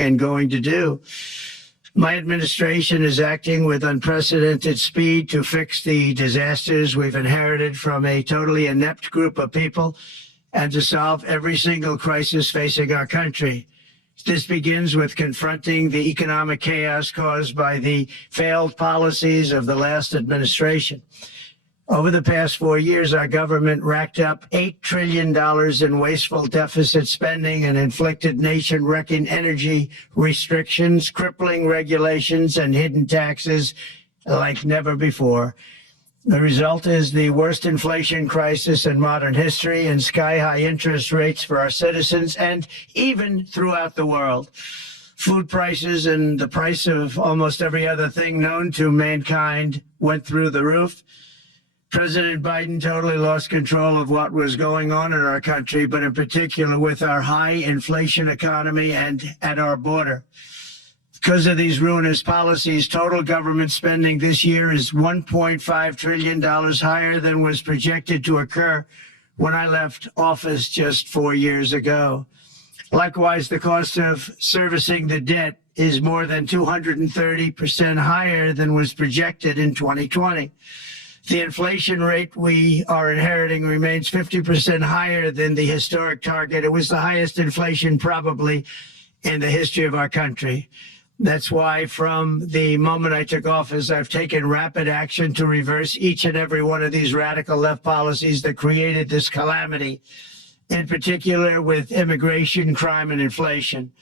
and going to do. My administration is acting with unprecedented speed to fix the disasters we've inherited from a totally inept group of people and to solve every single crisis facing our country. This begins with confronting the economic chaos caused by the failed policies of the last administration. Over the past 4 years, our government racked up $8 trillion in wasteful deficit spending and inflicted nation-wrecking energy restrictions, crippling regulations, and hidden taxes like never before. The result is the worst inflation crisis in modern history and sky-high interest rates for our citizens and even throughout the world. Food prices and the price of almost every other thing known to mankind went through the roof. President Biden totally lost control of what was going on in our country, but in particular with our high inflation economy and at our border. Because of these ruinous policies, total government spending this year is $1.5 trillion higher than was projected to occur when I left office just 4 years ago. Likewise, the cost of servicing the debt is more than 230% higher than was projected in 2020. The inflation rate we are inheriting remains 50% higher than the historic target. It was the highest inflation probably in the history of our country. That's why from the moment I took office, I've taken rapid action to reverse each and every one of these radical left policies that created this calamity, in particular with immigration, crime, and inflation.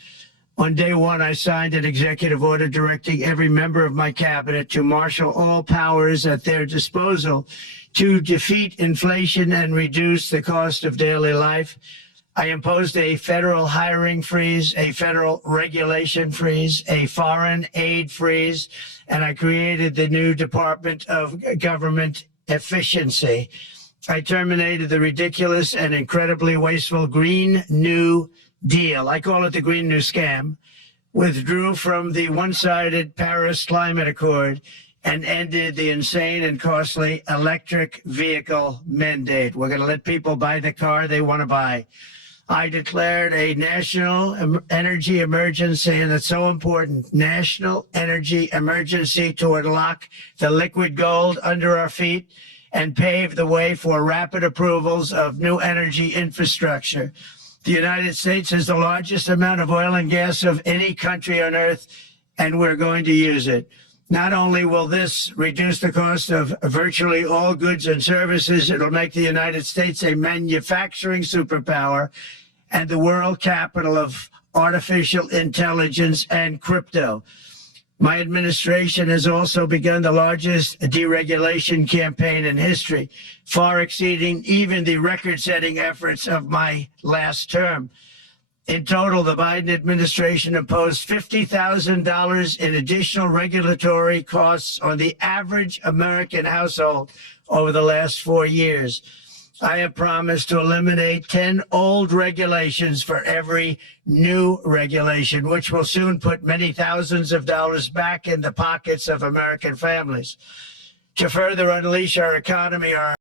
On day one, I signed an executive order directing every member of my cabinet to marshal all powers at their disposal to defeat inflation and reduce the cost of daily life. I imposed a federal hiring freeze, a federal regulation freeze, a foreign aid freeze, and I created the new Department of Government Efficiency. I terminated the ridiculous and incredibly wasteful Green New Deal. I call it the Green New Scam. Withdrew from the one-sided Paris Climate Accord and ended the insane and costly electric vehicle mandate. We're going to let people buy the car they want to buy. I declared a national energy emergency, and it's so important, national energy emergency to unlock the liquid gold under our feet and pave the way for rapid approvals of new energy infrastructure. The United States has the largest amount of oil and gas of any country on earth, and we're going to use it. Not only will this reduce the cost of virtually all goods and services, it'll make the United States a manufacturing superpower and the world capital of artificial intelligence and crypto. My administration has also begun the largest deregulation campaign in history, far exceeding even the record-setting efforts of my last term. In total, the Biden administration imposed $50,000 in additional regulatory costs on the average American household over the last 4 years. I have promised to eliminate 10 old regulations for every new regulation, which will soon put many thousands of dollars back in the pockets of American families. To further unleash our economy, our